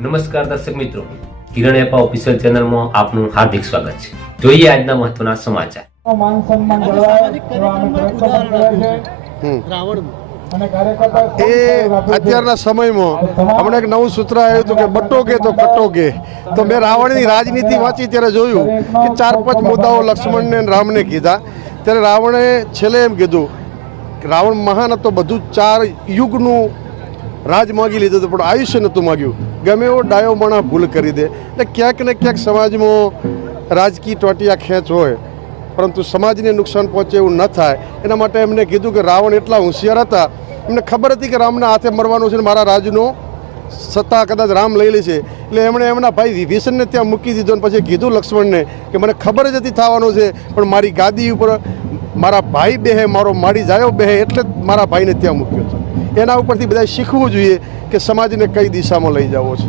નમસ્કાર દર્શક મિત્રો, કિરણ એપા ઓફિશિયલ ચેનલમાં આપનું હાર્દિક સ્વાગત છે। જોઈએ આજના મહત્વના સમાચાર। માન સન્માન જળવાય એવા અમે પ્રયત્નો પણ કર્યા છે। એ અત્યારના સમયમાં હમણાં એક નવું સૂત્ર આવ્યું હતું કે બટોગે તો કટોગે। તો મેં રાવણની રાજનીતિ વાંચી ત્યારે જોયું કે 4-5 મુદ્દાઓ લક્ષ્મણને અને રામને કીધા। ત્યારે રાવણે છેલ્લે એમ કીધું કે રાવણ મહાન હતો, બધું 4 યુગનું રાજ માગી લીધું હતું, પણ આયુષ્ય નહોતું માગ્યું। ગમે એવો ડાયો માણસ ભૂલ કરી દે। એટલે ક્યાંક ને ક્યાંક સમાજમાં રાજકીય ટોટિયા ખેંચ હોય, પરંતુ સમાજને નુકસાન પહોંચે એવું ન થાય એના માટે એમને કીધું કે રાવણ એટલા હોશિયાર હતા, એમને ખબર હતી કે રામના હાથે મરવાનું છે, મારા રાજનો સત્તા કદાચ રામ લઈ લે છે। એટલે એમણે એમના ભાઈ વિભીષણને ત્યાં મૂકી દીધો અને પછી કીધું લક્ષ્મણને કે મને ખબર જ હતી થવાનું છે, પણ મારી ગાદી ઉપર મારા ભાઈ બેહે, મારો માડી જાયો બેહે, એટલે જ મારા ભાઈને ત્યાં મૂક્યો હતો। એના ઉપરથી બધાએ શીખવું જોઈએ કે સમાજને કઈ દિશામાં લઈ જવો છે।